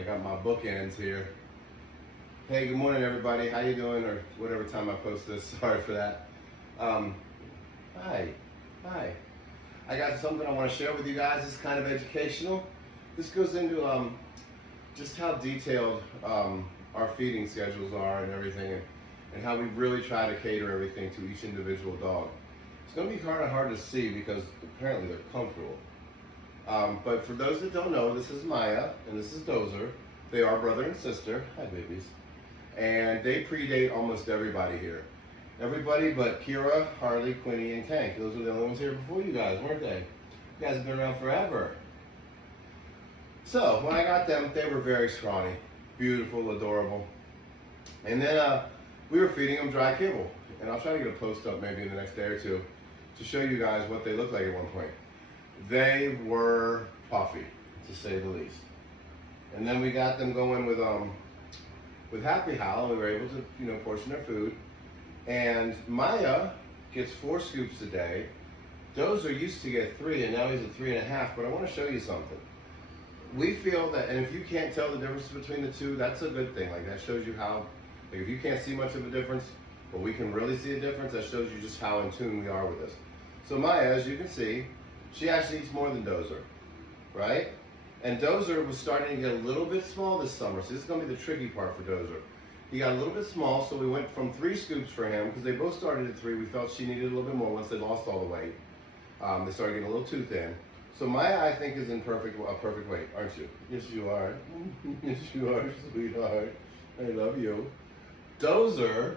I got my bookends here. Hey, good morning, everybody. How you doing? Or whatever time I post this. Sorry for that. Hi. I got something I want to share with you guys. It's kind of educational. This goes into just how detailed our feeding schedules are and everything, and how we really try to cater everything to each individual dog. It's going to be kind of hard to see because apparently they're comfortable. But for those that don't know, this is Maya and this is Dozer. They are brother and sister. Hi, babies. And they predate almost everybody here. Everybody but Kira, Harley, Quinny, and Tank. Those were the only ones here before you guys, weren't they? You guys have been around forever. So when I got them, they were very scrawny, beautiful, adorable. And then we were feeding them dry kibble. And I'll try to get a post up maybe in the next day or two to show you guys what they looked like at one point. They were puffy, to say the least. And then we got them going with Happy Howl. We were able to, portion their food. And Maya gets 4 scoops a day. Dozer used to get 3, and now he's at 3.5. But I want to show you something. We feel that, and if you can't tell the difference between the two, that's a good thing. Like, that shows you how, like, if you can't see much of a difference, but we can really see a difference, that shows you just how in tune we are with this. So Maya, as you can see, she actually eats more than Dozer, right? And Dozer was starting to get a little bit small this summer, so this is going to be the tricky part for Dozer. He got a little bit small, so we went from 3 scoops for him, because they both started at 3. We felt she needed a little bit more once they lost all the weight. They started getting a little too thin. So Maya, I think, is in perfect weight, aren't you? Yes, you are. Yes, you are, sweetheart. I love you. Dozer,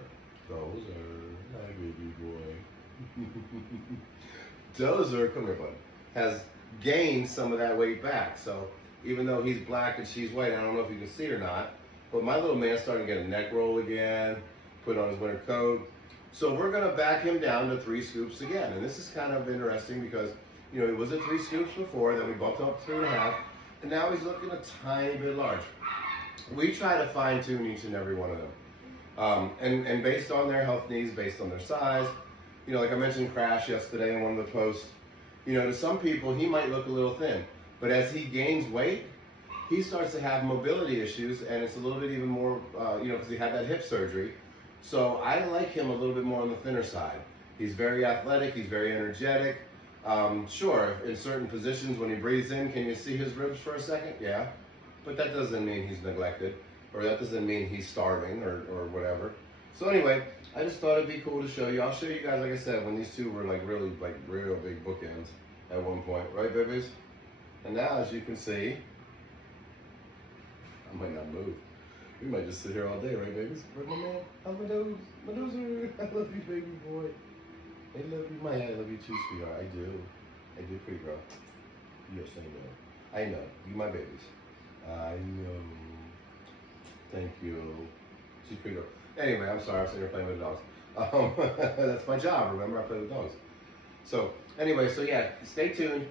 hi, baby boy. Dozer, come here, bud, has gained some of that weight back. So even though he's black and she's white, I don't know if you can see or not, but my little man's starting to get a neck roll again, put on his winter coat. So we're gonna back him down to 3 scoops again. And this is kind of interesting because, he was at 3 scoops before, then we bumped up to 3.5, and now he's looking a tiny bit large. We try to fine tune each and every one of them. And based on their health needs, based on their size, like I mentioned Crash yesterday in one of the posts, to some people he might look a little thin, but as he gains weight, he starts to have mobility issues, and it's a little bit even more, because he had that hip surgery. So I like him a little bit more on the thinner side. He's very athletic, he's very energetic. Sure, in certain positions when he breathes in, can you see his ribs for a second? Yeah, but that doesn't mean he's neglected, or that doesn't mean he's starving or whatever. So anyway, I just thought it'd be cool to show you. I'll show you guys, like I said, when these two were real big bookends at one point, right, babies? And now, as you can see, I might not move. We might just sit here all day, right, babies? Right, my man? How's my nose? My dozer. I love you, baby boy. I love you, Maya. I love you too, sweetheart. I do, pretty girl. Yes, I know. I know. You my babies. I know. Thank you. She's pretty girl. Anyway, I'm sorry. I'm sitting here playing with the dogs. That's my job. Remember, I play with dogs. So anyway, yeah, stay tuned.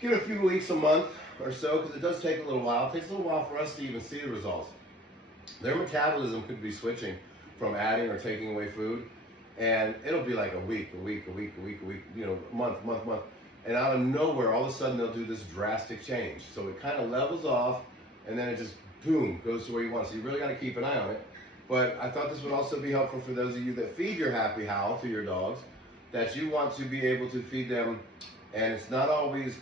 Give it a few weeks, a month or so, because it does take a little while. It takes a little while for us to even see the results. Their metabolism could be switching from adding or taking away food, and it'll be like a week, month. And out of nowhere, all of a sudden, they'll do this drastic change. So it kind of levels off, and then it just, boom, goes to where you want. So you really got to keep an eye on it. But I thought this would also be helpful for those of you that feed your Happy Howl to your dogs, that you want to be able to feed them, and it's not always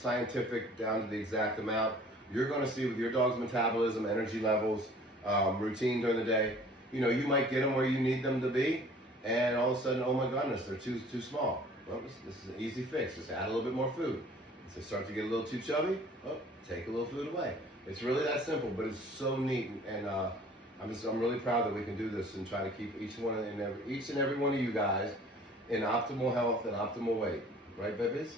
scientific down to the exact amount. You're going to see with your dog's metabolism, energy levels, routine during the day, you might get them where you need them to be, and all of a sudden, oh my goodness, they're too small. Well, this is an easy fix. Just add a little bit more food. If they start to get a little too chubby, take a little food away. It's really that simple, but it's so neat, and I'm really proud that we can do this and try to keep each and every one of you guys in optimal health and optimal weight. Right, babies?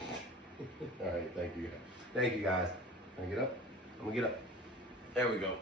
All right, thank you. Thank you, guys. Can I get up? I'm gonna get up. There we go.